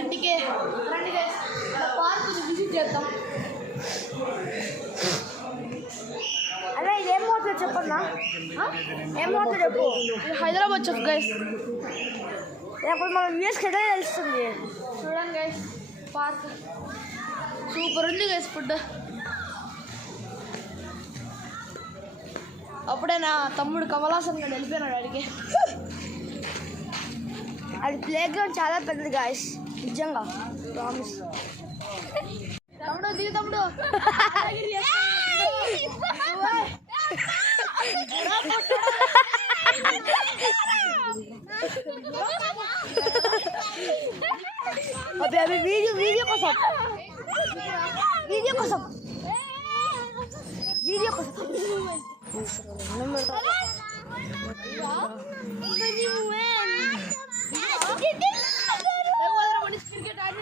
ఇంటికి రండి guys, park visit చేద్దాం. అదే ఇదేం పోతుంది చెప్పన్నా, ఏం పోతుంది చెప్పు. హైదరాబాద్ చెఫ్ గైస్, రేపు మనం యూఎస్కి ఎక్కడ తెలుస్తుంది. చూడండి గైస్, పార్క్ సూపర్ ఉంది గైస్. ఫుడ్ అప్పుడే నా తమ్ముడు కమలాసన్ గడు వెళ్ళిపోయినాడు అడిగి. అది ప్లే గ్రౌండ్ చాలా పెద్దది గాయస్, నిజంగా ప్రామిస్. తమ్ముడు దిగు తమ్ముడు. అవి అవి వీడియో వీడియో కోసం వీడియో కోసం వీడియో కోసం క్రికెట్ ఆడి